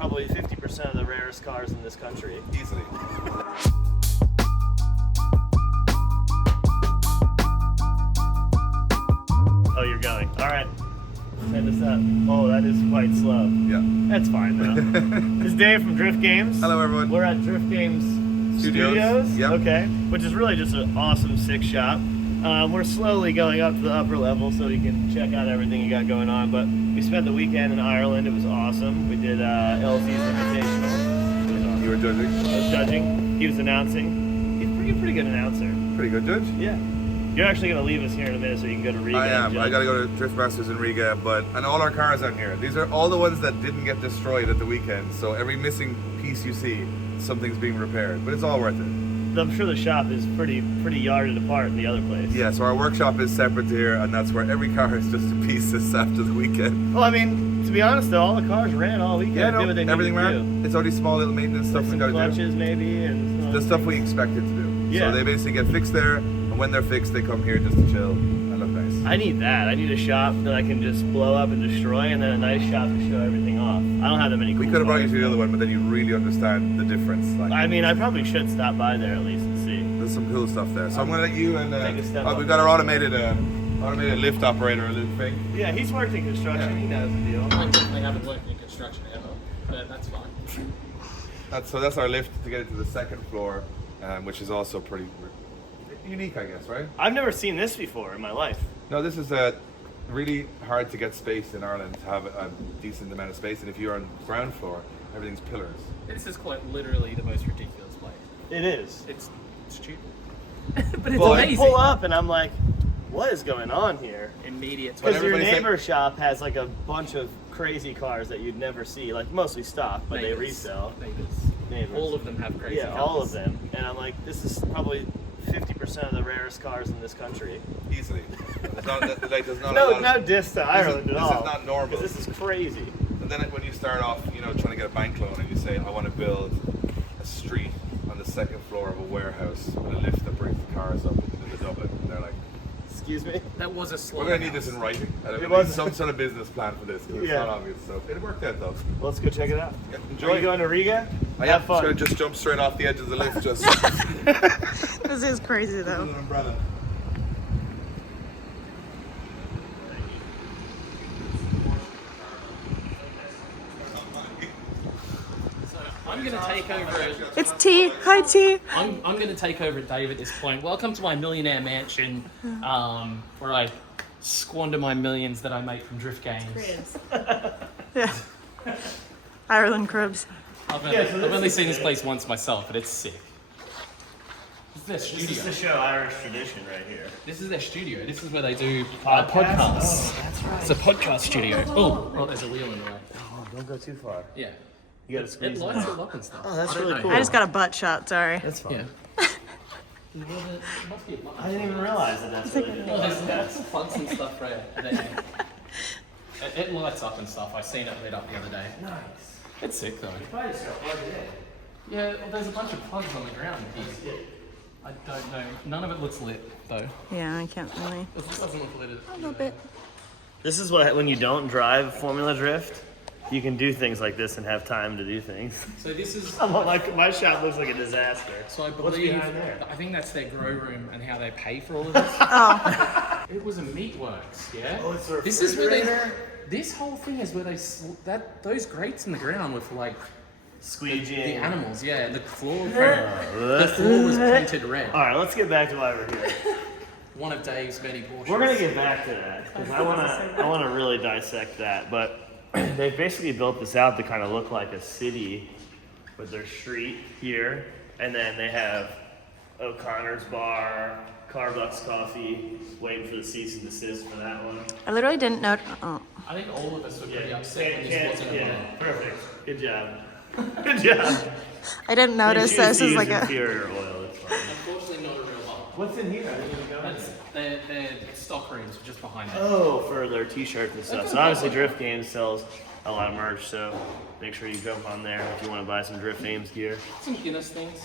probably 50% of the rarest cars in this country. Easily. Oh, you're going. All right. Send us up. Oh, that is quite slow. Yeah. That's fine though. This is Dave from Drift Games. Hello everyone. We're at Drift Games Studios. Yep. Okay. Which is really just an awesome six shop. We're slowly going up to the upper level so you can check out everything you got going on. But we spent the weekend in Ireland. It was awesome. We did LZ's invitational. It was awesome. You were judging? I was judging. He was announcing. He's a pretty good announcer. Pretty good judge? Yeah. You're actually going to leave us here in a minute so you can go to Riga. I am. and judge. I gotta go to DriftMasters in Riga, and all our cars on here. These are all the ones that didn't get destroyed at the weekend. So every missing piece you see, something's being repaired. But it's all worth it. I'm sure the shop is pretty yarded apart in the other place. Yeah, so our workshop is separate here, and that's where every car is just in pieces after the weekend. Well, I mean, to be honest though, all the cars ran all weekend. Yeah, no, Did what they everything needed to ran. do. It's only small little maintenance stuff Like we some gotta do. clutches maybe and The stuff we expect it to do. Yeah. So they basically get fixed there, and when they're fixed, they come here just to chill and look nice. I need that. I need a shop that I can just blow up and destroy, and then a nice shop to show everything off. I don't have that many. We cool could have brought you cars, to the other one, but then you really understand the difference. Like, I mean, I probably should stop by there at least and see. there's some cool stuff there. So I'm gonna let you and Take a step up. we've got our automated lift operator, Luke Fink. Yeah, he's worked in construction. Yeah. He knows the deal. I definitely haven't worked in construction ever, but that's fine. That's our lift to get it to the second floor, which is also pretty unique, I guess, right? I've never seen this before in my life. No, this is really hard to get space in Ireland to have a decent amount of space, and if you're on ground floor, everything's pillars. This is quite literally the most ridiculous place. It is. It's stupid. But it's Well, I amazing. pull up and I'm like, what is going on here? Immediate. Because your everybody's neighbor shop has like a bunch of crazy cars that you'd never see, like mostly stock, but they resell. Neighbors. All of them have crazy Yeah, cars. all of them. And I'm like, this is probably 50% of the rarest cars in this country. Easily. There's not a No, lot no of, diss to Ireland at all. This is not normal. Because this is crazy. And then when you start off, trying to get a bank loan, and you say, I want to build a street on the second floor of a warehouse with a lift that brings the cars up into the Dublin, and they're like, Excuse me? That was a slow. we're going to need this in writing. And It we was- need some sort of business plan for this, because it's Yeah. not obvious. So it worked out, though. Let's go check it out. Yeah, Are enjoy. you going to Riga? I Have am fun. going to just jump straight off the edge of the lift, just This is crazy with though. an umbrella. I'm going to take over. It's T. Hi T. I'm going to take over Dave at this point. Welcome to my millionaire mansion, where I squander my millions that I make from drift games. Yeah. Ireland cribs. I've only, Yeah, so this I've only is seen this it. place once myself, but it's sick. This is their This is studio. to show Irish tradition right here. This is their studio. This is where they do Podcasts? podcasts. Oh, that's right. It's a podcast studio. Oh, there's a wheel in the way. Oh, don't go too far. Yeah. You gotta It squeeze it. lights it up and stuff. Oh, that's I don't really know. cool. I just got a butt shot. Sorry. That's fine. Yeah. It must be a I didn't even realize that that's what it Oh, is. there's some plugs and stuff right there. It lights up and stuff. I seen it lit up the other day. Nice. It's sick though. Probably just got plugged in. Yeah, well, there's a bunch of plugs on the ground here. I don't know. None of it looks lit though. Yeah, I can't really. It doesn't look lit. A little bit. This is what, when you don't drive Formula Drift, you can do things like this and have time to do things. So this is. My shop looks like a disaster. So I What's believe. behind there? I think that's their grow room and how they pay for all of this. Oh, It was a meatworks, yeah. Oh, it's a This is where they. refrigerator? This whole thing is where they those grates in the ground with like Squeegeeing. the animals, yeah. The floor was painted red. All right, let's get back to why we're here. One of Dave's many Porsches. We're gonna get back to that because I wanna really dissect that. But they basically built this out to kind of look like a city with their street here, and then they have O'Connor's Bar, Carbucks Coffee, waiting for the cease and desist for that one. I literally didn't know. Oh. I think all of us were pretty upset when this wasn't yeah, allowed. perfect. Good job. Good job. I didn't notice They that choose this to is use like a. inferior oil. It's fine. Unfortunately, not a real lot. What's in here? I didn't even go in That's there. their stock rooms are just behind it. Oh, for their t-shirts and stuff. So obviously Drift Games sells a lot of merch, so make sure you jump on there if you want to buy some Drift Games gear. Some Guinness things.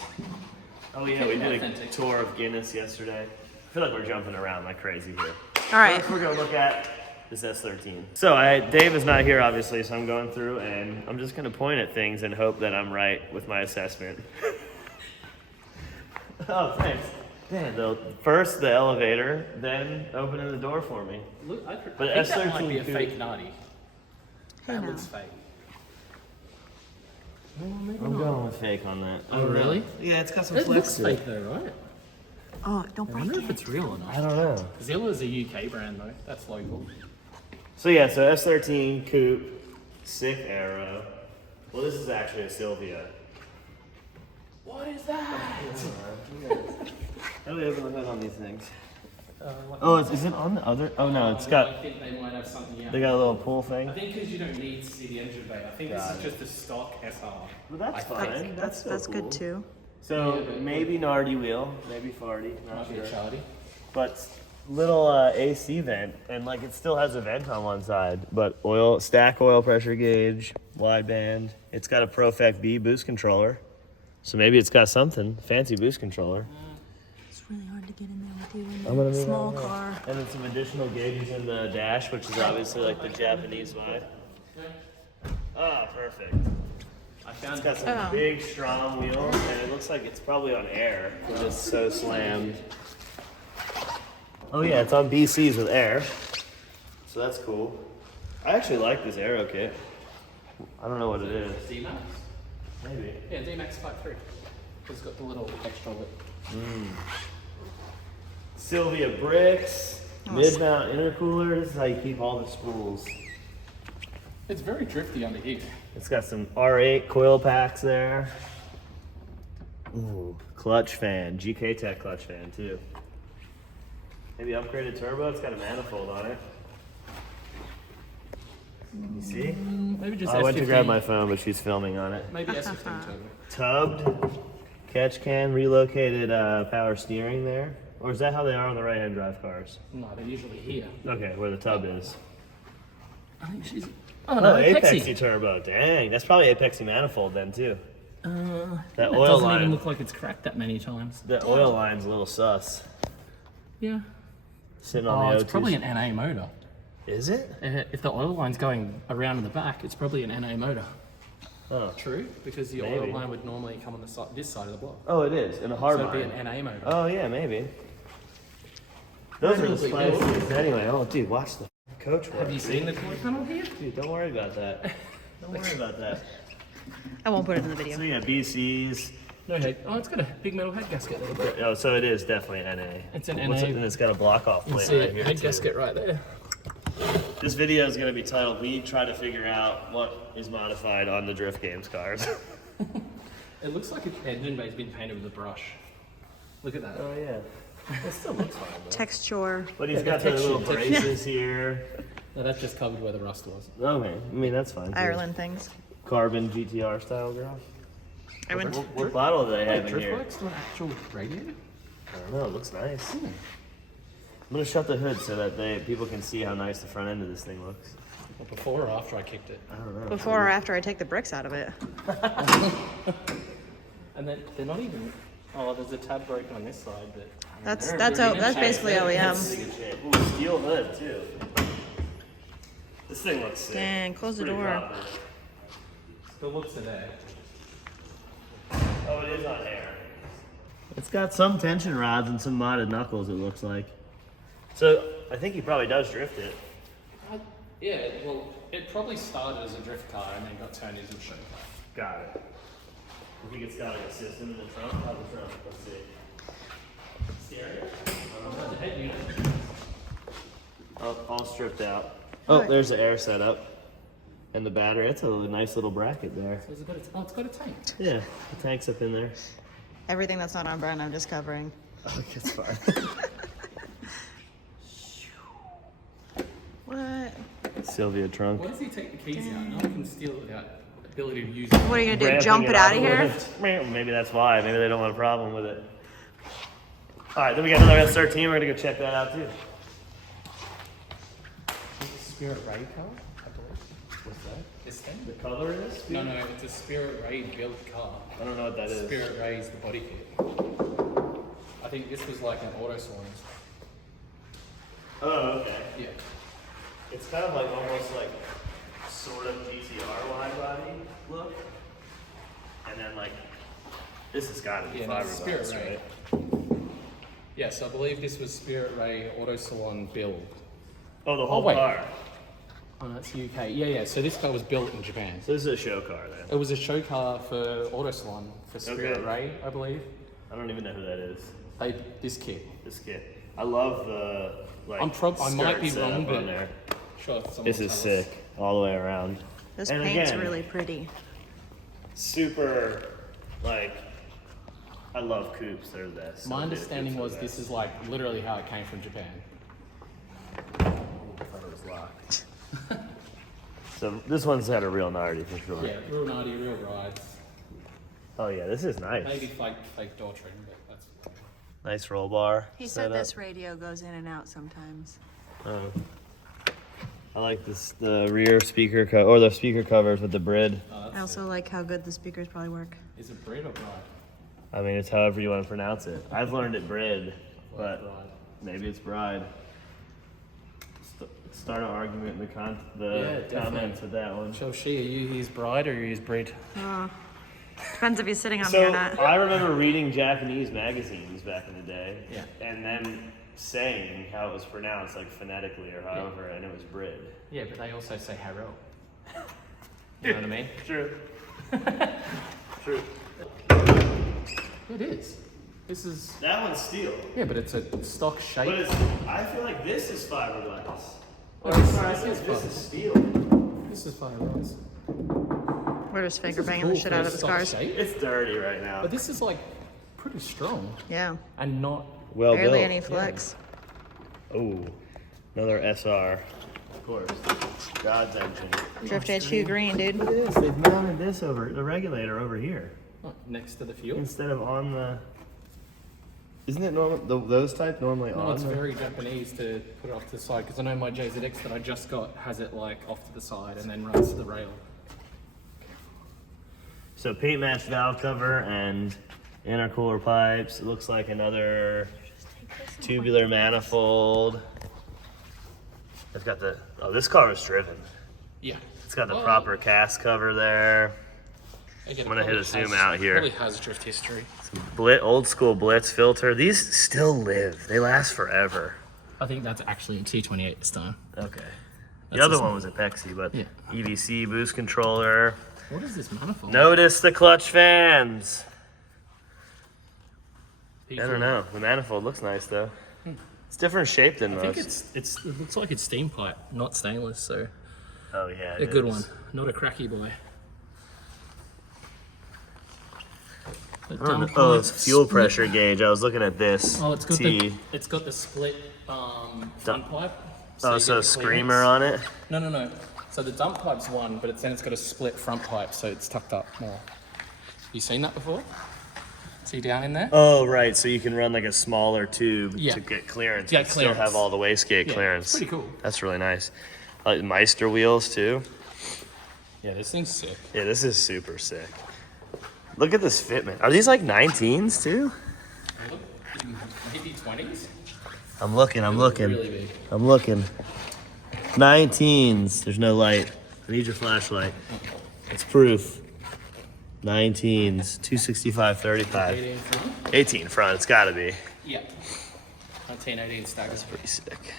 Oh yeah, we did a Authentic. tour of Guinness yesterday. I feel like we're jumping around like crazy here. All right. First, we're gonna look at this S13. So Dave is not here, obviously, so I'm going through and I'm just gonna point at things and hope that I'm right with my assessment. Oh, thanks. Dan, first the elevator, then opening the door for me. Look, I But think that S13 might be a could- fake naughty. That no. looks fake. I'm going with fake on that. Oh, really? Yeah, it's got some It flex looks to it. fake though, right? Oh, don't I break wonder if it. it's real or not. I don't know. Zilla's a UK brand though. That's local. So yeah, so S13 coupe, sick aero. Well, this is actually a Sylvia. What is that? How do we open the hood on these things? Oh, is it on the other? Oh no, it's I got. think they might have something else. They got a little pull thing. I think because you don't need to see the engine bay. I think Got this is just a stock SR. Well, that's fine. That's still That's cool. good too. So Yeah, but- maybe Nardy wheel, maybe Farty, not Might be sure. a Charlie. But little AC vent, and like it still has a vent on one side, but stack oil pressure gauge, wideband. It's got a Profect B boost controller, so maybe it's got something fancy boost controller. It's really hard to get in there with you I'm gonna in a move small on there. car. And then some additional gauges in the dash, which is obviously like the Japanese vibe. Ah, perfect. I found It's got some Oh. big, strong wheels, and it looks like it's probably on air. It's just so slammed. Oh yeah, it's on BCs with air, so that's cool. I actually like this aero kit. I don't know what it is. D-Max? Maybe. Yeah, D-Max Type 3. It's got the little extra lip. Sylvia bricks, mid-mount intercooler. This is how you keep all the spools. It's very drifty under here. It's got some R8 coil packs there. Ooh, clutch fan, GK Tech clutch fan too. Maybe upgraded turbo. It's got a manifold on it. You see? Maybe just I went to grab S15. my phone, but she's filming on it. Maybe S15 turbo. Tubbed, catch can, relocated power steering there. Or is that how they are on the right-hand drive cars? No, they're usually here. Okay, where the tub is. I think she's. Oh no, Oh, Apexi. Apexi turbo. Dang, that's probably Apexi manifold then too. That It oil doesn't line. even look like it's cracked that many times. The oil line's a little sus. Yeah. Sitting Oh, on the it's O2. probably an NA motor. Is it? If the oil line's going around in the back, it's probably an NA motor. Oh. True, because the Maybe. oil line would normally come on the side, this side of the block. Oh, it is. In a hard So it'd line. be an NA motor. Oh yeah, maybe. Those are the Probably spiciest. Anyway, oh dude, watch the coach work. Have you seen the cooler panel here? Dude, don't worry about that. Don't worry about that. I won't put it in the video. So yeah, BCs. No head. Oh, it's got a big metal head gasket. Little bit. Oh, so it is definitely NA. It's an What's NA. it? And it's got a block off You can plate see right it, here head too. gasket right there. This video is going to be titled "We Try to Figure Out What Is Modified on the Drift Games Cars." It looks like its engine bay's been painted with a brush. Look at that. Oh yeah. It still looks fine though. Texture. But he's Yeah, got the little texture. braces here. No, that just covered where the rust was. Okay, I mean that's fine. too. Ireland things. Carbon GTR style girl. I went. What bottle do they have in Drift here? works to an actual radiator? I don't know. It looks nice. I'm gonna shut the hood so that people can see how nice the front end of this thing looks. Well, before or after I kicked it? I don't know. Before or after I take the bricks out of it. And then they're not even. Oh, there's a tab broken on this side, but That's They're that's in o- good that's shape. basically They're in OEM. Good shape. Ooh, steel hood too. This thing looks sick. Dang, close the Pretty door. proper. the looks are there. Oh, it is on air. It's got some tension rods and some modded knuckles, it looks like. So, I think he probably does drift it. Yeah, well, it probably started as a drift car and then got turned into a show car. Got it. I think it's got like a system in the trunk. How's the trunk? Let's see. Stereo? The head unit. Oh, all stripped out. Oh, Alright. there's the air setup. And the battery. That's a nice little bracket there. So it's got a tank. Yeah, the tank's up in there. Everything that's not on brand, I'm just covering. Oh, it's fine. What? Sylvia trunk. Why does he take the keys out? No one can steal it without ability to use it. What are you gonna do? Ramping Jump it off out of the here? lift. Maybe that's why. Maybe they don't want a problem with it. All right, then we got another S13. We're gonna go check that out too. Spirit Ray car, I believe. What's that? This thing? The color is? No, it's a Spirit Ray built car. I don't know what that is. Spirit Ray's the body kit. I think this was like an auto salon. Oh, okay. Yeah. It's kind of like almost like sort of GTR wide body look. And then like, this has got to be Yeah, no, Spirit fiberglass, Ray. right? Yes, I believe this was Spirit Ray Auto Salon build. Oh, the whole wait. car. Oh, that's UK. Yeah. So this car was built in Japan. So this is a show car then. It was a show car for Auto Salon for Spirit Okay. Ray, I believe. I don't even know who that is. This kit. This kid. I love the like. I might be skirt wrong, setup but on there. sure. someone This will is tell us. sick all the way around. This And paint's again, really pretty. super like. I love coupes. They're the best. My Some understanding coupes are was the this best. is like literally how it came from Japan. I thought it was locked. So this one's had a real nardy for sure. Yeah, real naughty, real rides. Oh yeah, this is nice. Maybe fake door trim, but that's. Nice roll bar. He said setup. this radio goes in and out sometimes. Oh. I like this the rear speaker or the speaker covers with the brid. I also like how good the speakers probably work. Is it bread or bride? I mean, it's however you want to pronounce it. I've learned it brid, but Bride. maybe it's bride. Start an argument in the Yeah, comments definitely. with that one. So she, are you his bride or are you his bread? Depends if he's sitting on me So or not. I remember reading Japanese magazines back in the day, Yeah. and then saying how it was pronounced, like phonetically or however, and it was brid. Yeah, but they also say Harrow. You know what I mean? True. True. It is. This is. That one's steel, Yeah, but it's a stock shape. but I feel like this is fiberglass. Oh, This this is steel. This is fiberglass. We're just This finger is banging cool the shit for out a of his stock cars. shape, It's dirty right now. but this is like pretty strong Yeah. and not. Well Barely built. any flex. Oh, another SR. Of course. God's engine. Drift HQ green, dude. Look at this. They've mounted this over the regulator over here Oh, next to the fuel. instead of on the. Isn't it normal? Those type normally No, on? it's the- very Japanese to put it off to the side because I know my JZX that I just got has it like off to the side and then runs to the rail. So paint matched valve cover and intercooler pipes. It looks like another tubular manifold. It's got the. Oh, this car was driven. Yeah. It's got the Well, proper cast cover there. again, I'm gonna hit probably a zoom has- out here. Probably has drift history. Old school Blitz filter. These still live. They last forever. I think that's actually a T28 this time. Okay. The That's other this one was a Pexi, but Yeah. EVC boost controller. What is this manifold? Notice the clutch fans. I P4. don't know. The manifold looks nice though. It's different shape than I most. think it looks like it's steam pipe, not stainless, so Oh yeah. a it good is. one, not a cracky boy. The I don't know. dump Oh, pipe it's fuel split- pressure gauge. I was looking at this. Oh, it's got T. it's got the split front pipe. Oh, you so get a the screamer clearance. on it. No. So the dump pipe's one, but it's got a split front pipe, so it's tucked up more. You seen that before? See down in there? Oh right, so you can run like a smaller tube Yeah. to get clearance, Yeah, but still clearance. have all the wastegate Yeah, clearance. it's pretty cool. That's really nice. Like Meister wheels too. Yeah, this thing's sick. Yeah, this is super sick. Look at this fitment. Are these like 19s too? Maybe 20s? I'm looking. Really big. I'm looking. 19s. There's no light. I need your flashlight. It's proof. 19s. 265, 35. 18 front? 18 front. It's got to be. Yeah. 1918 stackers. Pretty sick.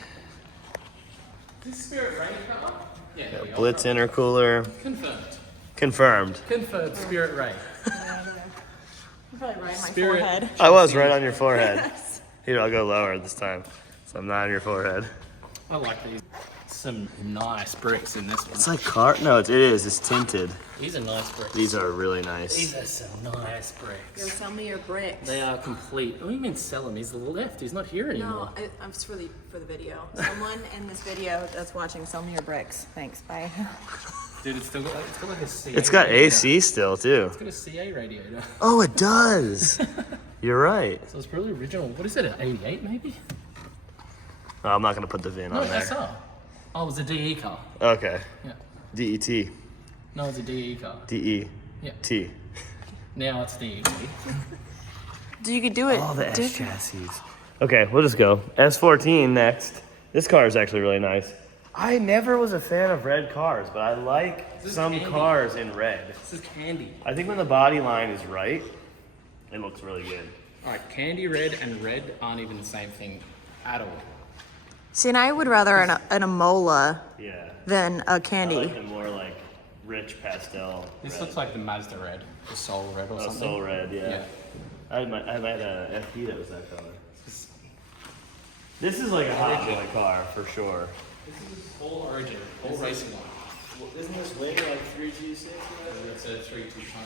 This Spirit Ray car? Yeah, there we go. Blitz intercooler. Confirmed. Confirmed. Confirmed Spirit Ray. Probably right on my Spirit- forehead. I was right on your forehead. Here, I'll go lower this time. So I'm not on your forehead. I like these. Some nice bricks in this one. It's like car. No, it is. It's tinted. These are nice bricks. These are really nice. These are some nice bricks. Sell me your bricks. They are complete. What do you mean sell him? He's left. He's not here anymore. No, I'm just for the video. Someone in this video that's watching, sell me your bricks. Thanks. Bye. Dude, it's got like a CA. It's got radiator. AC still too. It's got a CA radiator. Oh, it does. You're right. So it's probably original. What is it? An 88 maybe? Oh, I'm not gonna put the VIN No, on there. SR. Oh, it was a DE car. Okay. Yeah. DET. No, it's a DE car. DET. Yeah. Now it's DE. You could do it. All the S chassis. Okay, we'll just go. S14 next. This car is actually really nice. I never was a fan of red cars, but I like This is some candy. cars in red. This is candy. I think when the body line is right, it looks really good. All right, candy red and red aren't even the same thing at all. See, and I would rather an Amola Yeah. than a I candy. like the more like rich pastel. This red. looks like the Mazda red, the Soul red or Oh, something. soul red, yeah. Yeah. I might have an FD that was that color. This is like a hot boy car for sure. This is all Origin, all racing line. Well, isn't this wing like 326? It's a 325.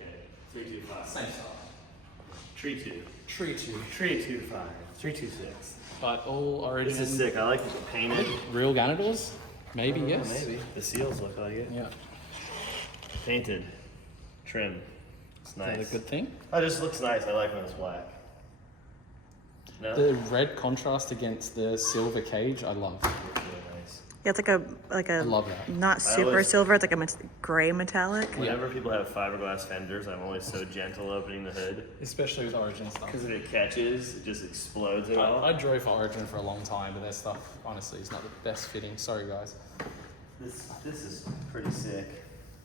Okay, 325. Same size. Tree 2. Tree 2. 325. 326. But all Origin. This is sick. I like the painted. Real Ganadors? Maybe, yes. Maybe. The seals look like it. Yeah. Painted. Trim. It's Is that nice. a good thing? Oh, it just looks nice. I like when it's black. No? The red contrast against the silver cage, I love. Looks really nice. Yeah, it's like I a love that. not super always- silver. It's like a gray metallic. Whenever people have fiberglass fenders, I'm always so gentle opening the hood. Especially with Origin stuff. Because if it catches, it just explodes it all. I drove Origin for a long time, but their stuff, honestly, is not the best fitting. Sorry, guys. This is pretty sick.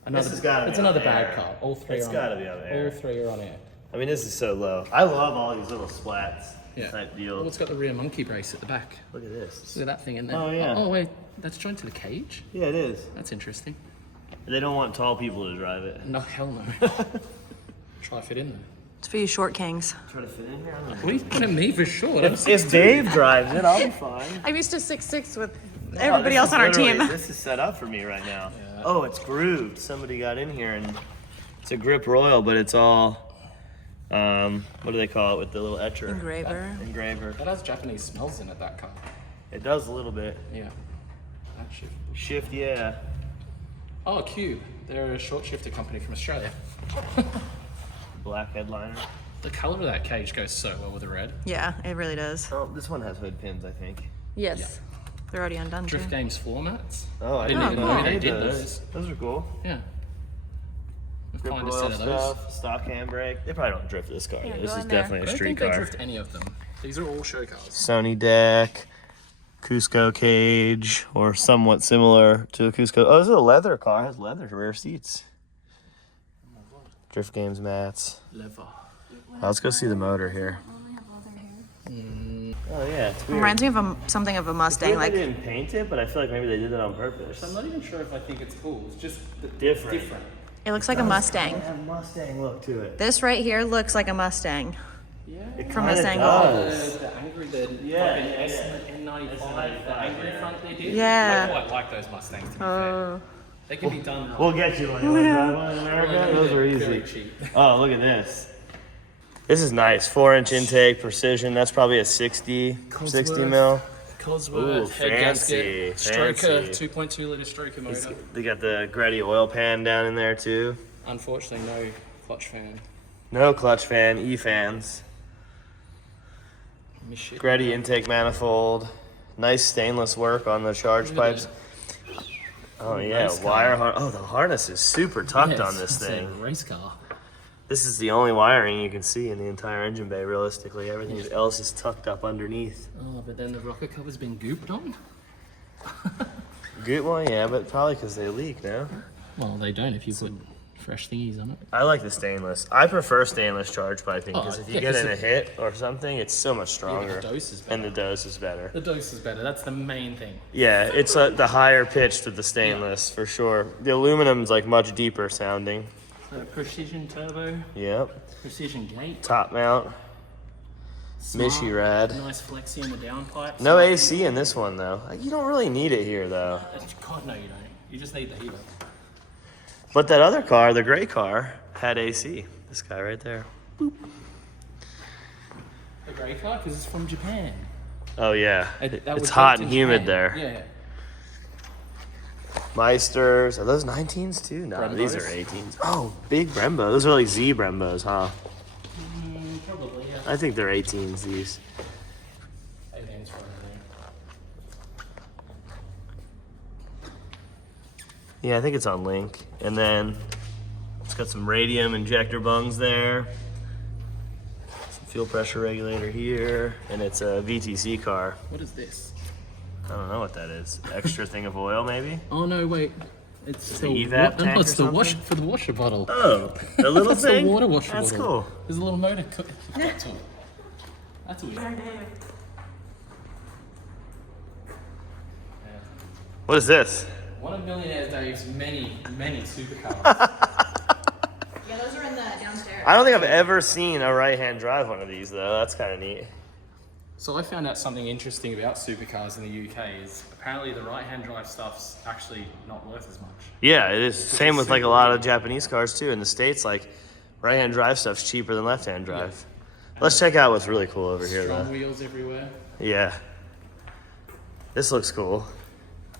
Another, This has gotta be it's on another air. bad car. All three It's are gotta on be on air. air. All three are on air. I mean, this is so low. I love all these little splats Yeah. type Well, deal. it's got the rear monkey brace at the back. Look at this. Look at that thing in there. Oh, yeah. Oh, wait. That's joined to the cage? Yeah, it is. That's interesting. They don't want tall people to drive it. No, hell no. Try to fit in there. It's for you short kings. Try to fit in here. What are you looking at me for short? If Dave drives it, I'll be fine. I'm used to 6'6" with No, everybody this else is on our literally- team. This is set up for me right now. Oh, it's grooved. Somebody got in here and it's a grip royal, but it's all, what do they call it with the little etcher? Engraver. Engraver. That has Japanese smells in it, that car. It does a little bit. Yeah. That shit. Shift, yeah. Oh, Cube. They're a short shifter company from Australia. Black headliner. The color of that cage goes so well with the red. Yeah, it really does. Oh, this one has hood pins, I think. Yes. They're already undone too. Drift Games floor mats. Oh, I didn't didn't even even know know they did those. those. Those are cool. Yeah. We've Grip kind of royal set of those. stuff, stock handbrake. They probably don't drift this car. Yeah, though. This go is in there. definitely I a don't street think they car. drift any of them. These are all show cars. Sony deck, Cusco cage, or somewhat similar to a Cusco. Oh, this is a leather car. It has leather rear seats. Drift Games mats. Leather. Let's go see the motor here. Oh yeah, it's weird. Reminds me of something of a Mustang. They Like, didn't paint it, but I feel like maybe they did it on purpose. I'm not even sure if I think it's cool. It's just Different. it looks like a Mustang. It has a Mustang look to it. This right here looks like a Mustang. Yeah. It From kinda this angle. does. The angry, the Yeah, fucking yeah. N95, the angry front they did. Yeah. I quite like those Mustangs, to be fair. Oh. They can be done. We'll get you one. You want to drive one in America? Those are Very easy. cheap. Oh, look at this. This is nice. 4-inch intake, precision. That's probably a 60 mil. Cosworth, Ooh, head gasket, fancy, stroker, fancy. 2.2 litre stroker motor. They got the Gretty oil pan down in there too. Unfortunately, no clutch fan. No clutch fan, E-fans. Miss shit. Gretty intake manifold. Nice stainless work on the charge Look at pipes. Oh yeah, Race car. wire harness. Oh, the harness is super tucked Yes, on this it's thing. a race car. This is the only wiring you can see in the entire engine bay, realistically. Everything else is tucked up underneath. Oh, but then the rocker cover's been gooped on? Good one, yeah, but probably because they leak, no? Well, they don't if you put fresh thingies on it. I like the stainless. I prefer stainless charge piping because Oh, if you yeah, get 'cause in a hit or something, it's so much Yeah, but stronger. the dose is better. And the dose is better. The dose is better. That's the main thing. Yeah, it's the higher pitched with the stainless for sure. The aluminum's like much deeper sounding. So precision turbo, Yep. precision gate. Top mount. Smart, Mishy rad. Nice flexi in the downpipe. No AC in this one though. You don't really need it here though. God, no, you don't. You just need the heater. But that other car, the gray car, had AC. This guy right there. The grey car, because it's from Japan. Oh yeah. That It's was hot built and in humid Japan. there. Yeah. Meisters. Are those 19s too? No, these are Brembos? 18s. Oh, big Brembo. Those are like Z Brembos, huh? Probably, yeah. I think they're 18s, these. 18's for everything. Yeah, I think it's on link. And then it's got some radium injector bungs there. Some fuel pressure regulator here. And it's a VTC car. What is this? I don't know what that is. Extra thing of oil, maybe? Oh no, wait. It's the EVAP tank no, it's or the wash something? for the washer bottle. Oh, the little That's thing? the water washer That's bottle. cool. There's a little motor hooked up to it. That's weird. What is this? One of Millionaire Dave's many supercars. Yeah, those are in the downstairs. I don't think I've ever seen a right-hand drive one of these, though. That's kind of neat. So I found out something interesting about supercars in the UK is apparently the right-hand drive stuff's actually not worth as much. Yeah, it is. Same with like a lot of Japanese cars, too. In the States, like, right-hand drive stuff's cheaper than left-hand drive. Let's check out what's really cool over here, Strong though. wheels everywhere. Yeah. This looks cool.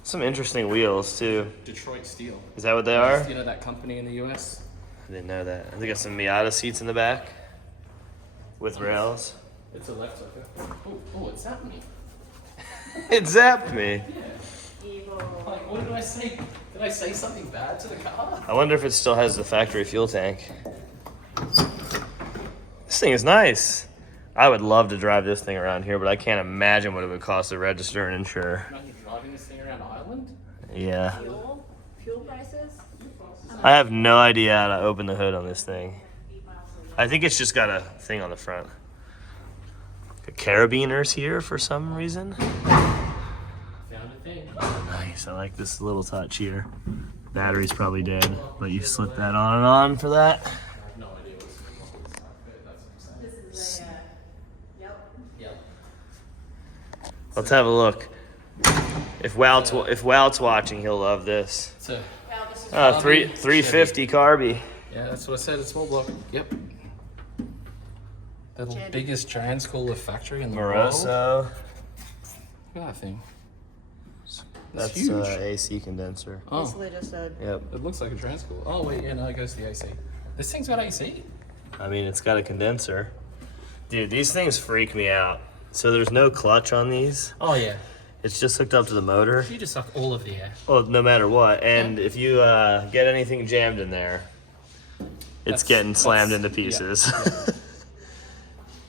Some interesting wheels, too. Detroit Steel. Is that what they are? You know that company in the US? I didn't know that. They got some Miata seats in the back with rails. It's a left hook. Oh, it zapped me. It zapped me. Like, what did I say? Did I say something bad to the car? I wonder if it still has the factory fuel tank. This thing is nice. I would love to drive this thing around here, but I can't imagine what it would cost to register and insure. Imagine driving this thing around Ireland? Yeah. Fuel prices? I have no idea how to open the hood on this thing. I think it's just got a thing on the front. Carabiners here for some reason. Found a thing. Nice, I like this little touch here. Battery's probably dead, but you slip that on and on for that. I have no idea what's going on with this outfit. That's what I'm saying. This is a, Yep. Let's have a look. If Wout's watching, he'll love this. It's a, this is 350 carby. yeah, that's what I said. It's small block. Yep. The biggest trans-cooler factory in the world. Moroso. Look at that thing. That's huge. AC condenser. Oh, basically just a. Yep. it looks like a trans-cooler. Oh wait, yeah, no, it goes to the AC. This thing's got AC. I mean, it's got a condenser. Dude, these things freak me out. So there's no clutch on these. Oh yeah. It's just hooked up to the motor. You just suck all of the air. Well, no matter what. And if you get anything jammed in there, it's getting slammed into pieces. Yeah.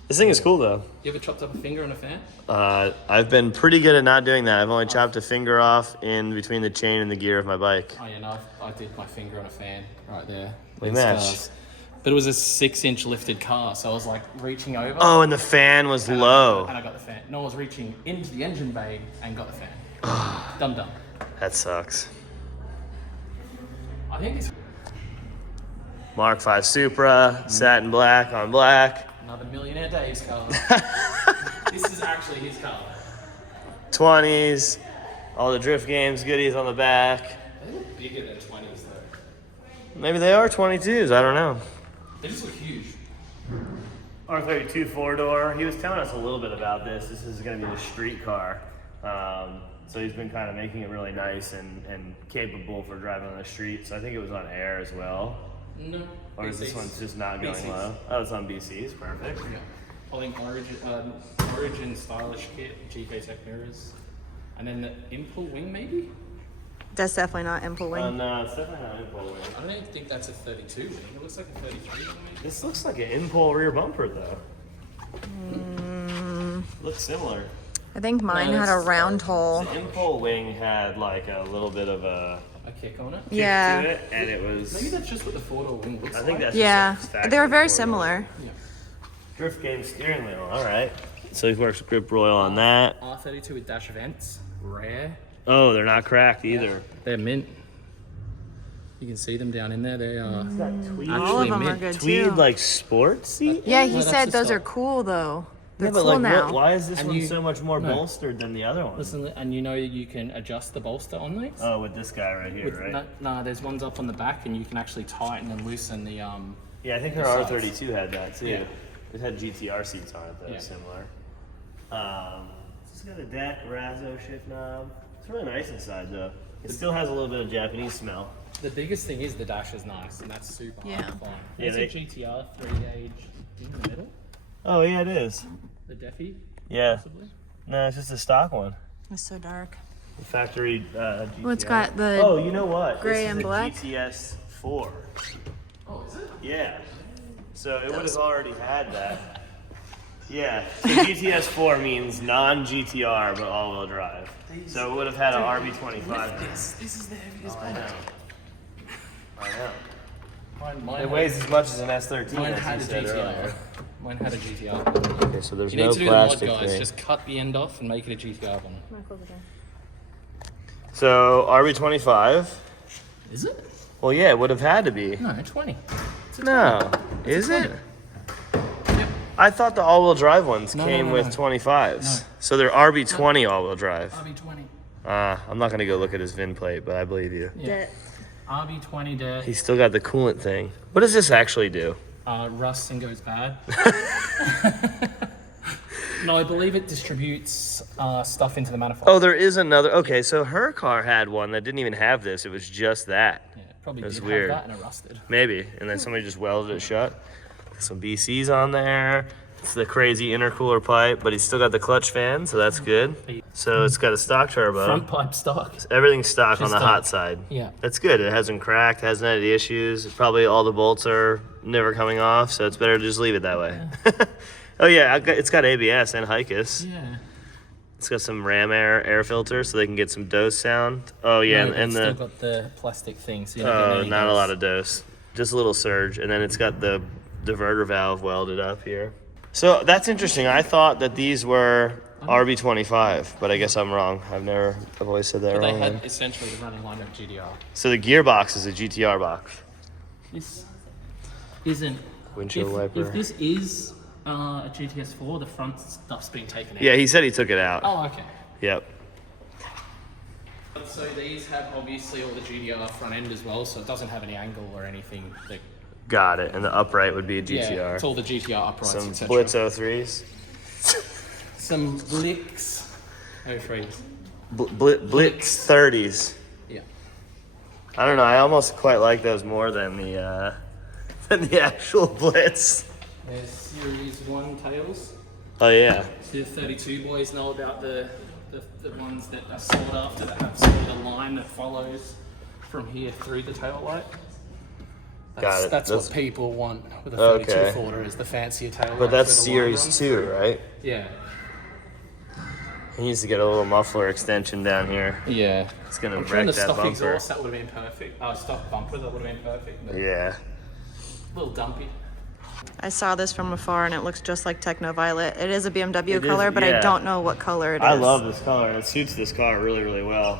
This thing is cool, though. You ever chopped up a finger on a fan? I've been pretty good at not doing that. I've only chopped a finger off in between the chain and the gear of my bike. Oh yeah, no, I did my finger on a fan right there. We With matched. scars. But it was a 6-inch lifted car, so I was like reaching over. Oh, and the fan was low. And I got the fan. No, I was reaching into the engine bay and got the fan. Dum. That sucks. I think it's Mark V Supra, satin black on black. another Millionaire Dave's car. This is actually his car. 20s, all the Drift Games goodies on the back. They look bigger than 20s though. Maybe they are 22s, I don't know. They just look huge. R32 4-door. He was telling us a little bit about this. This is going to be the street car. So he's been kind of making it really nice and capable for driving on the street. So I think it was on air as well. No. Or is this BCs. one's just not going BCs. low? Oh, it's on BCs. Perfect. Yeah. I think Origin stylish kit, GK Tech mirrors, and then the Impel wing maybe. That's definitely not Impel wing. No, it's definitely not Impul wing. I don't even think that's a 32 wing. It looks like a 33 wing maybe. This looks like an Impul rear bumper though. Looks similar. I think mine No, had a that's- round hole. The Impul wing had like a little bit of a A kick on it. kick Yeah. to it, and it was. Maybe that's just what the 4-door wing looks I like. think that's Yeah, just a they were very factory similar. Yeah. Drift Game steering wheel. All right. So he works grip royal on that. R32 with dash vents. Rare. Oh, they're not cracked either. They're mint. You can see them down in there. They are Tweed, All of actually them are mint. good tweed too. like sports seat. Yeah, No, he that's said the those stock. are cool though. They're Yeah, but cool like, now. why is this And one you- so much more no. bolstered than the other one? Listen, and you know you can adjust the bolster on these. Oh, with this guy right here, With, right? no, there's ones up on the back, and you can actually tighten and loosen the Yeah, I think her the R32 had that too. Yeah. It had GTR seats on it though, Yeah. similar. It's got a deck, Razzo shift knob. It's really nice inside though. It still has a little bit of Japanese smell. The biggest thing is the dash is nice, and that's super Yeah. hard to find. Yeah, There's they- a GTR 3-gauge in the middle, Oh yeah, it is. the Defi, Yeah. possibly. No, it's just a stock one. It's so dark. The factory GTR. Well, it's got the Oh, you know what? gray This and is a black. GTS4. Oh, is it? Yeah. So it would have already had that. Yeah, so GTS4 means non-GTR but all-wheel drive. So it would have had an RB25. This is the heaviest I know. I know. Mine It weighs as much as an S13. Mine as had you a said GTR. earlier. Mine had a GTR. Okay, so there's You need no to do the mod, plastic guys. thing. Just cut the end off and make it a GTR one. So RB25. Is it? Well, yeah, it would have had to be. No, 20. No, is it? Yep. I thought the all-wheel drive ones No, came no, with no. 25s. No. So they're RB20 all-wheel drive. RB20. I'm not gonna go look at his VIN plate, but I believe you. Yeah. RB20 to He's still got the coolant thing. What does this actually do? rusts and goes bad. No, I believe it distributes stuff into the manifold. Oh, there is another. Okay, so her car had one that didn't even have this. It was just that. Yeah, it probably That's did weird. have that and it rusted. Maybe. And then somebody just welded it shut. Some BCs on there. It's the crazy intercooler pipe, but he's still got the clutch fan, so that's good. So it's got a stock turbo. Front pipe stock. Everything's stock on Just the stock. hot side. Yeah. That's good. It hasn't cracked, hasn't had any issues. Probably all the bolts are never coming off, so it's better to just leave it that way. Oh yeah, it's got ABS and HICUS. Yeah. It's got some ram air filter so they can get some dose sound. Oh yeah, No, and it's still the got the plastic thing, so you're not getting any not a gas. lot of dose, just a little surge, and then it's got the diverter valve welded up here. So that's interesting. I thought that these were RB25, but I guess I'm wrong. I've always said that But they wrong. had essentially the running line of GDR. So the gearbox is a GTR box. This isn't. Windshield wiper. If this is a GTS4, the front stuff's been taken out. Yeah, he said he took it out. Oh, okay. Yep. So these have obviously all the GDR front end as well, so it doesn't have any angle or anything. That, Got it. And the upright would be a yeah, GTR. it's all the GTR uprights, Some etc. Blitz 03s. Some Blix 03s. Blitz 30s. Yeah. I don't know. I almost quite like those more than the actual Blitz. There's Series 1 tails. Oh yeah. The 32 boys know about the ones that are sought after, that have sort of a line that follows from here through the tail light. Got it. That's That's- what people want with a 32 Okay. Forder, is the fancier tail light. But that's where the line Series runs 2, through. right? Yeah. He needs to get a little muffler extension down here. Yeah. It's gonna I'm wreck trying the that stock bumper. exhaust, that would have been perfect. Stock bumper, that would have been perfect. But Yeah. a little dumpy. I saw this from afar and it looks just like Techno Violet. It is a BMW It is, color, but yeah. I don't know what color it is. I love this color. It suits this car really, really well.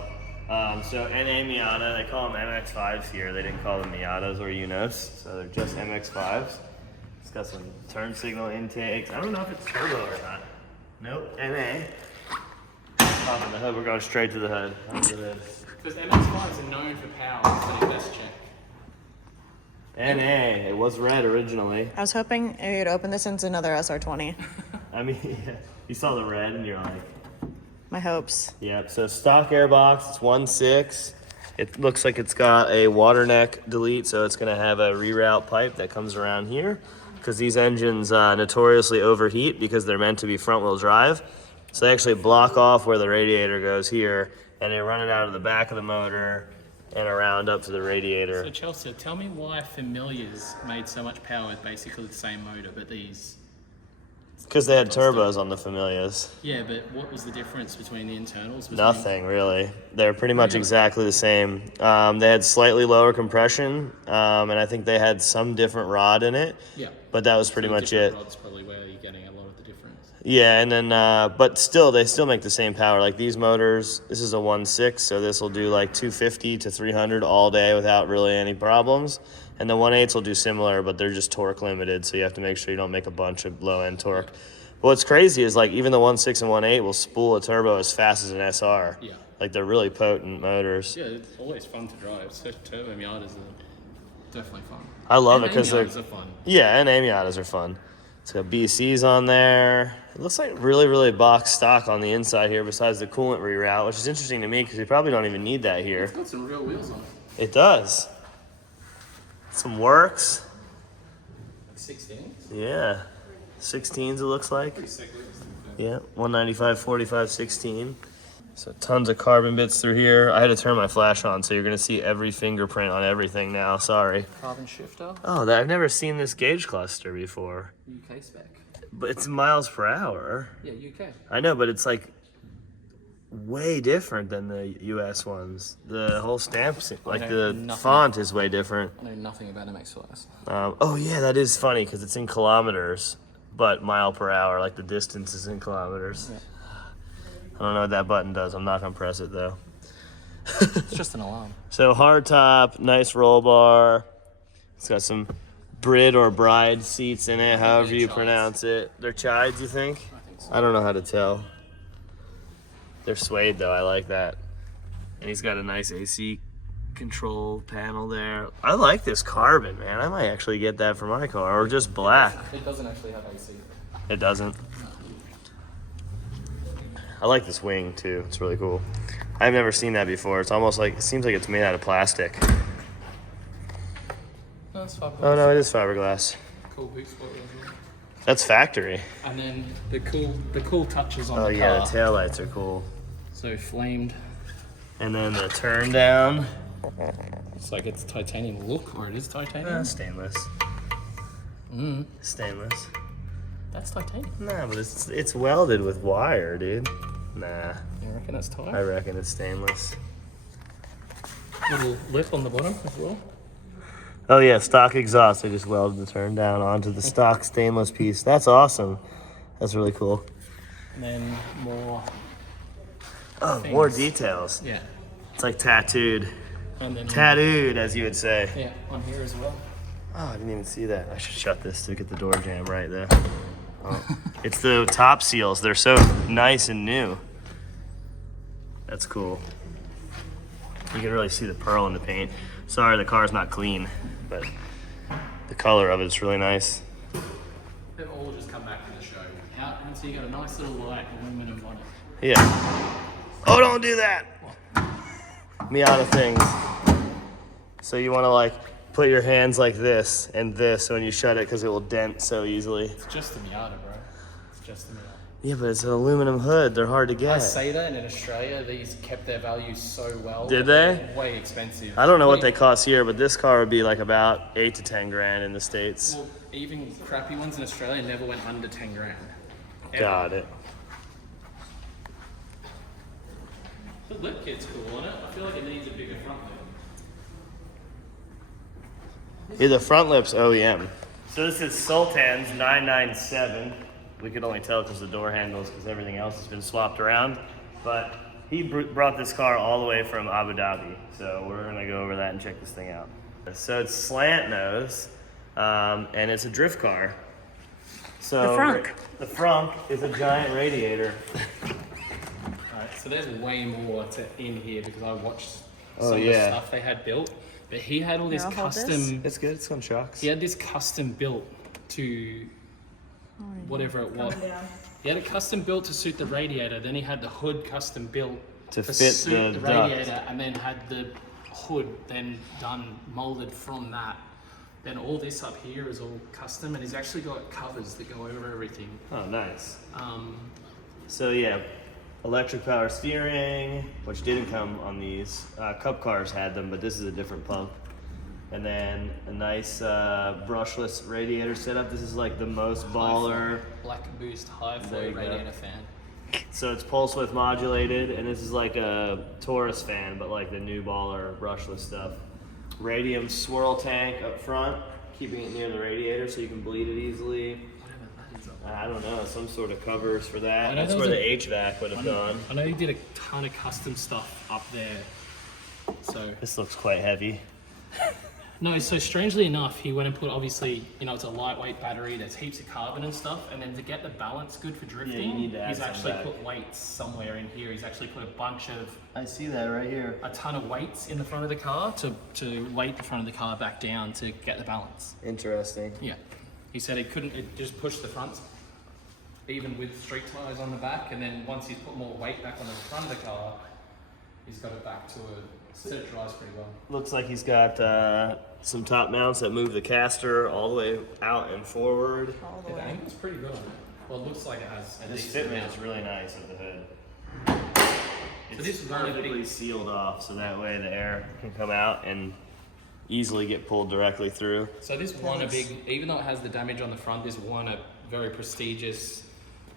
So NA Miata, they call them MX-5s here. They didn't call them Miatas or Unos, so they're just MX-5s. It's got some turn signal intakes. I don't know if it's turbo or not. Nope, NA. Popping the hood, we're going straight to the hood. Under the hood. Because MX-5s are known for power, so they best check. NA, it was red originally. I was hoping you'd open this into another SR20. I mean, you saw the red and you're like, My hopes. yep, so stock airbox, it's 1.6. It looks like it's got a water neck delete, so it's gonna have a reroute pipe that comes around here, because these engines notoriously overheat because they're meant to be front wheel drive. So they actually block off where the radiator goes here, and they run it out of the back of the motor and around up to the radiator. So Chelsea, tell me why Familias made so much power with basically the same motor, but these... Because they had turbos on the Familias. Yeah, but what was the difference between the internals? Nothing really. They're pretty much exactly the same. They had slightly lower compression, and I think they had some different rod in it. Yeah. But that was pretty much it. Rod's probably where you're getting a lot of the difference. Yeah, and then but still, they still make the same power. Like these motors, this is a 1.6, so this will do like 250 to 300 all day without really any problems. And the 1.8s will do similar, but they're just torque limited, so you have to make sure you don't make a bunch of low end torque. But what's crazy is like even the 1.6 and 1.8 will spool a turbo as fast as an SR. Yeah. Like they're really potent motors. Yeah, it's always fun to drive. So turbo Miatas are definitely fun. I love it And because they're Miatas are fun. yeah, and Miatas are fun. It's got BCs on there. It looks like really, really box stock on the inside here, besides the coolant reroute, which is interesting to me because you probably don't even need that here. It's got some real wheels on it. It does. Some works. 16s. Yeah. 16s it looks like. Pretty sick wheels. Yeah, 195, 45, 16. So tons of carbon bits through here. I had to turn my flash on, so you're gonna see every fingerprint on everything now. Sorry. Carbon shifter. Oh, I've never seen this gauge cluster before. UK spec. But it's miles per hour. Yeah, UK. I know, but it's like way different than the US ones. The whole stamp, like the font is way different. I know nothing about MX-5s. Oh yeah, that is funny because it's in kilometers, but mile per hour, like the distance is in kilometers. Yeah. I don't know what that button does. I'm not gonna press it though. It's just an alarm. So hard top, nice roll bar. It's got some Brit or Bride seats in it, however you pronounce it. They're chides, you think? I think so. I don't know how to tell. They're suede though, I like that. And he's got a nice AC control panel there. I like this carbon, man. I might actually get that for my car, or just black. It doesn't actually have AC. It doesn't. I like this wing too, it's really cool. I've never seen that before. It's almost like, it seems like it's made out of plastic. No, it's fiberglass. Oh no, it is fiberglass. Cool boot spot as well. That's factory. And then the cool touches on Oh the yeah, car. the taillights are cool. So flamed. And then the turn down. It's like it's titanium look, or it is titanium. Stainless. Stainless. That's titanium. Nah, but it's welded with wire, dude. Nah, You reckon that's I tight? reckon it's stainless. Little lip on the bottom as well. Oh yeah, stock exhaust. They just welded the turn down onto the stock stainless piece. That's awesome. That's really cool. And then more. Oh, things. more details. Yeah. It's like tattooed. And then Tattooed, as you would say. yeah, on here as well. Oh, I didn't even see that. I should shut this to get the door jamb right there. Oh. It's the top seals. They're so nice and new. That's cool. You can really see the pearl in the paint. Sorry, the car's not clean, but the color of it's really nice. They've all just come back to the show. Out, and so you got a nice little light aluminum on it. Yeah. Oh, don't do that. Miata things. So you want to like put your hands like this and this when you shut it because it will dent so easily. It's just the Miata, bro. It's just the Miata. Yeah, but it's an aluminum hood. They're hard to get. I say that, and in Australia, these kept their value so well. Did that they? they're way expensive. I don't know what they cost here, but this car would be like about 8 to 10 grand in the States. Well, even crappy ones in Australia never went under 10 grand. Ever. Got it. The lip kit's cool on it. I feel like it needs a bigger front lip. Yeah, the front lip's OEM. So this is Sultan's 997. We could only tell because the door handles, because everything else has been swapped around. But he brought this car all the way from Abu Dhabi. So we're gonna go over that and check this thing out. So it's slant nose, and it's a drift car. So The frunk. The frunk is a giant radiator. Alright, so there's way more in here because I watched Oh, some of yeah. the stuff they had built. But he had all this Here, I'll hold this. custom. It's good. It's on shocks. He had this custom built to whatever it was. He had it custom built to suit the radiator. Then he had the hood custom built To fit suit the the duct. radiator, and then had the hood then done molded from that. Then all this up here is all custom, and he's actually got covers that go over everything. Oh, nice. Um, So yeah, electric power steering, which didn't come on these. Cup cars had them, but this is a different pump. And then a nice brushless radiator setup. This is like the most baller. Black Boost high flow There you go. radiator fan. So it's pulse width modulated, and this is like a Taurus fan, but like the new baller brushless stuff. Radium swirl tank up front, keeping it near the radiator so you can bleed it easily. I don't know, some sort of covers for that. I know That's there where was the HVAC would have gone. I know he did a ton of custom stuff up there. So This looks quite heavy. no, so strangely enough, he went and put obviously, it's a lightweight battery. There's heaps of carbon and stuff, and then to get the balance good for drifting, you need to add he's some actually back. put weights somewhere in here. He's actually put I see that right here. a ton of weights in the front of the car to weight the front of the car back down to get the balance. Interesting. Yeah, he said it just pushed the front, even with street tires on the back, and then once he's put more weight back on the front of the car, he's got it back to so it drives pretty well. Looks like he's got some top mounts that move the caster all the way out and forward. All the It way. angles pretty good on it. Well, it looks like it has. This fitment is really nice of the hood. So this is one of the perfectly big- sealed off, so that way the air can come out and easily get pulled directly through. So this won a big, even though it has the damage on the front, this won a very prestigious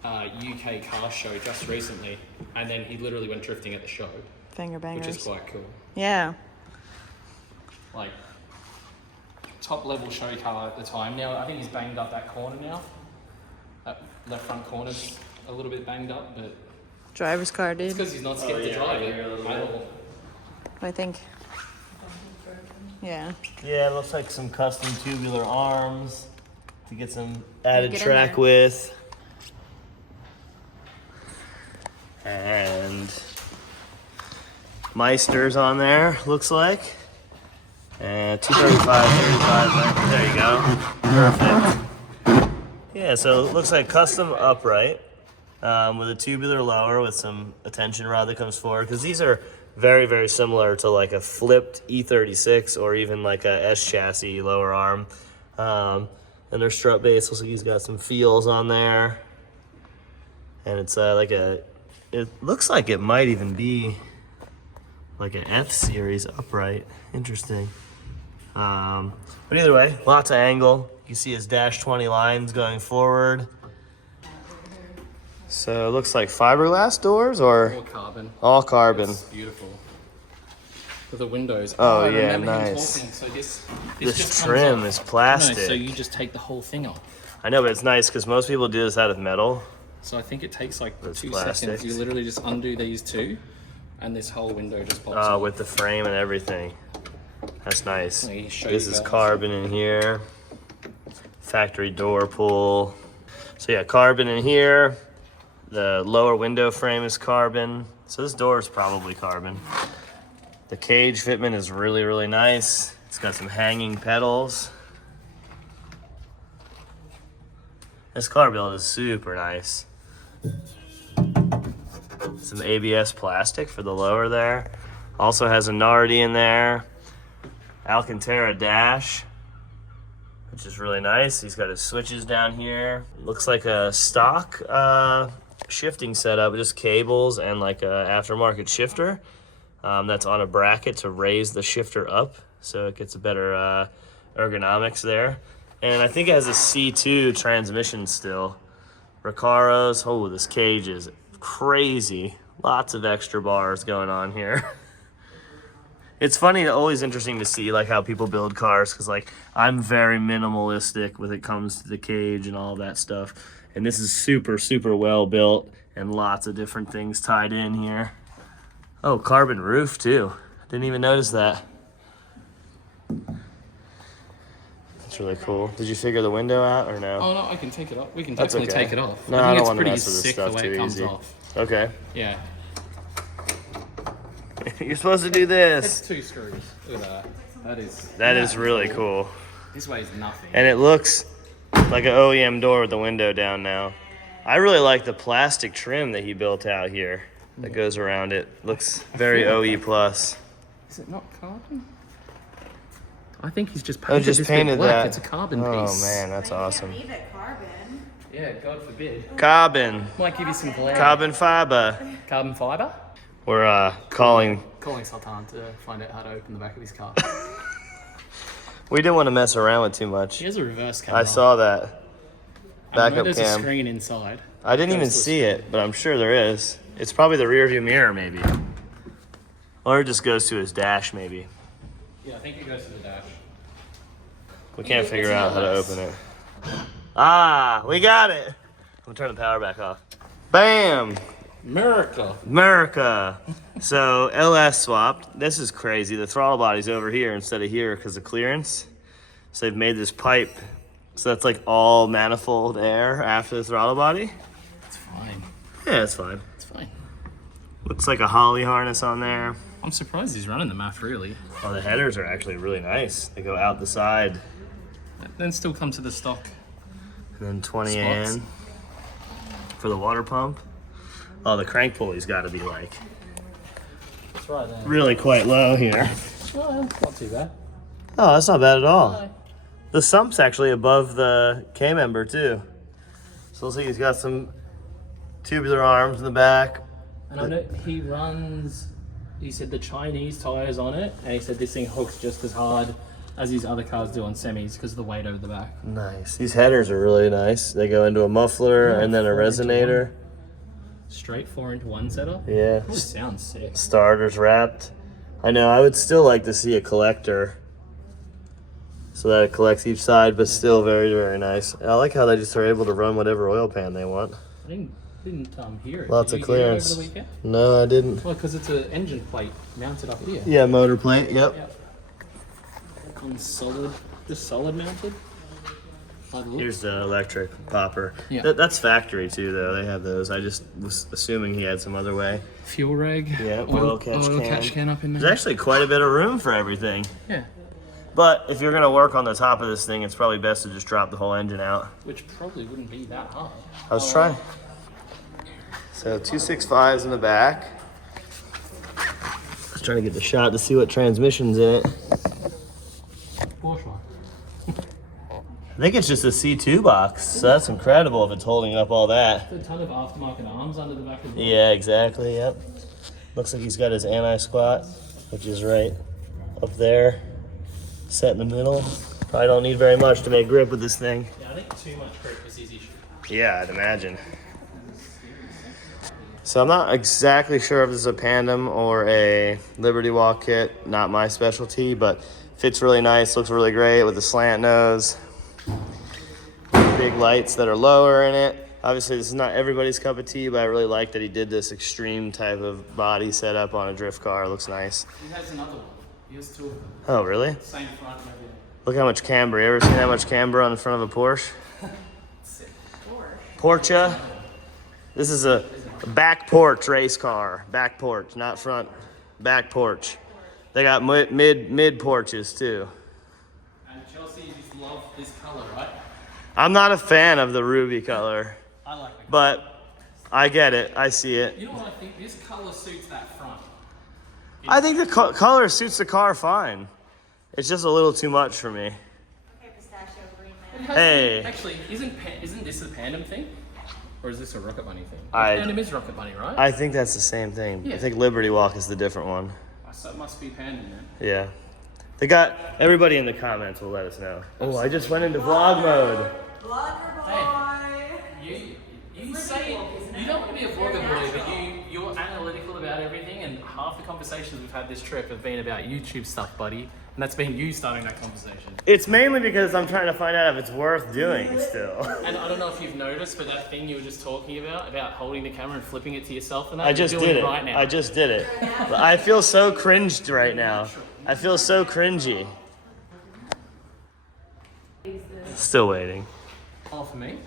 UK car show just recently, and then he literally went drifting at the show, Finger bangers. which is quite cool. Yeah. Like, top level show car at the time. Now I think he's banged up that corner now. That left front corner's a little bit banged up, but Driver's car, it's dude. because he's not scared to drive it at all. I think. Yeah. Yeah, it looks like some custom tubular arms to get some added Get in track there. with. And Meister's on there, looks like. And 235, 35, there you go. Perfect. Yeah, so it looks like custom upright with a tubular lower with some attention rod that comes forward. Because these are very, very similar to like a flipped E36 or even like a S chassis lower arm. And their strut base looks like he's got some feels on there. And it's it looks like it might even be like an F series upright. Interesting. But either way, lots of angle. You can see his dash 20 lines going forward. So it looks like fiberglass doors or All carbon. all carbon. It's beautiful. With the windows. Oh, I yeah, remember him nice. talking, so this This just comes trim off. is plastic. No, so you just take the whole thing off. I know, but it's nice because most people do this out of metal. So I think it takes like It's 2 plastics. seconds. You literally just undo these two, and this whole window just pops off. With the frame and everything. That's nice. Let me show This you is guys. carbon in here. Factory door pull. So yeah, carbon in here. The lower window frame is carbon. So this door is probably carbon. The cage fitment is really, really nice. It's got some hanging pedals. This car build is super nice. Some ABS plastic for the lower there. Also has a Nardi in there. Alcantara dash, which is really nice. He's got his switches down here. Looks like a stock shifting setup, just cables and like a aftermarket shifter that's on a bracket to raise the shifter up so it gets a better ergonomics there. And I think it has a C2 transmission still. Recaros, oh, this cage is crazy. Lots of extra bars going on here. It's funny, always interesting to see like how people build cars because like I'm very minimalistic when it comes to the cage and all that stuff. And this is super, super well built and lots of different things tied in here. Oh, carbon roof too. Didn't even notice that. That's really cool. Did you figure the window out or no? Oh no, I can take it off. We can That's definitely okay. take it off. No, I I think don't it's wanna pretty mess with this sick the stuff way too it comes easy. off. Okay. Yeah. You're supposed to do It's this. 2 screws. Look at that. That is really cool. This weighs nothing. And it looks like an OEM door with the window down now. I really like the plastic trim that he built out here that goes around it. Looks very OE plus. Is it not carbon? I think he's just Oh, painted just this painted bit black. that. It's a carbon Oh piece. man, that's awesome. Leave it carbon. Yeah, God forbid. Carbon. Might give you some glare. Carbon fiber. Carbon fiber? We're calling. Calling Sultan to find out how to open the back of his car. We didn't want to mess around with too much. He has a reverse camera. I saw that. I know Backup there's a cam. screen inside. I didn't even see it, but I'm sure there is. It's probably the rear view mirror maybe. Or it just goes to his dash maybe. Yeah, I think it goes to the dash. We can't figure out how to open it. Ah, we got it. I'm gonna turn the power back off. Bam! America. America. So LS swapped. This is crazy. The throttle body's over here instead of here because of clearance. So they've made this pipe. So that's like all manifold air after the throttle body. It's fine. Yeah, it's fine. It's fine. Looks like a Holly harness on there. I'm surprised he's running the math, really. Oh, the headers are actually really nice. They go out the side. Then still come to the stock. And then 20 Spots. in for the water pump. Oh, the crank pulley's got to be like It's right there. really quite low here. Well, not too bad. Oh, that's not bad at all. The sump's actually above the K-member too. So let's see, he's got some tubular arms in the back. And I know he runs, he said the Chinese tires on it, and he said this thing hooks just as hard as these other cars do on semis because of the weight over the back. Nice. These headers are really nice. They go into a muffler and then a 4 into resonator. Straight 4-into-1 setup. Yeah. This sounds sick. Starters wrapped. I know, I would still like to see a collector so that it collects each side, but still very, very nice. I like how they just are able to run whatever oil pan they want. I didn't hear it. Lots Did of you hear it clearance. over the weekend? No, I didn't. Well, because it's an engine plate mounted up here. Yeah, motor plate, yep. Yep. On solid, just solid mounted. By the look. Here's the electric popper. Yeah. That's factory too, though. They have those. I just was assuming he had some other way. Fuel reg. Yeah, oil catch can up in There's there. actually quite a bit of room for everything. Yeah, But if you're gonna work on the top of this thing, it's probably best to just drop the whole engine out. which probably wouldn't be that hard. I was trying. So 265s in the back. I was trying to get the shot to see what transmission's in it. Porsche. I think it's just a C2 box, so that's incredible if it's holding up all that. A ton of aftermarket arms under the back of the Yeah, exactly, yep. Looks like he's got his anti-squat, which is right up there, set in the middle. Probably don't need very much to make grip with this thing. Yeah, I think too much grip was his issue. Yeah, I'd imagine. So I'm not exactly sure if this is a Pandem or a Liberty Walk kit, not my specialty, but fits really nice, looks really great with the slant nose. Big lights that are lower in it. Obviously this is not everybody's cup of tea, but I really like that he did this extreme type of body setup on a drift car. It looks nice. He has another one. He has 2 of them. Oh, really? Same front and everything. Look how much camber. You ever seen that much camber on the front of a Porsche? Porsche. This is a back porch race car. Back porch, not front. Back porch. They got mid porches too. And Chelsea just love this color, right? I'm not a fan of the ruby color, I like the color. but I get it. I see it. You know what I think? This color suits that front. I think the color suits the car fine. It's just a little too much for me. Hey. Actually, isn't this a Pandem thing? Or is this a Rocket Bunny thing? I- Pandem is Rocket Bunny, right? I think that's the same thing. I Yeah. think Liberty Walk is the different one. So it must be Pandem then. Yeah. They got everybody in the comments will let us know. Oh, I just went into vlog mode. You say you don't want to be a vlogger boy, but you're analytical about everything, and half the conversations we've had this trip have been about YouTube stuff, buddy. And that's been you starting that conversation. It's mainly because I'm trying to find out if it's worth doing still. And I don't know if you've noticed, but that thing you were just talking about holding the camera and flipping it to yourself, and that I just you're doing did it. right now. I just did it. I feel so cringed right now. I feel so cringy. Still waiting. Oh, for me?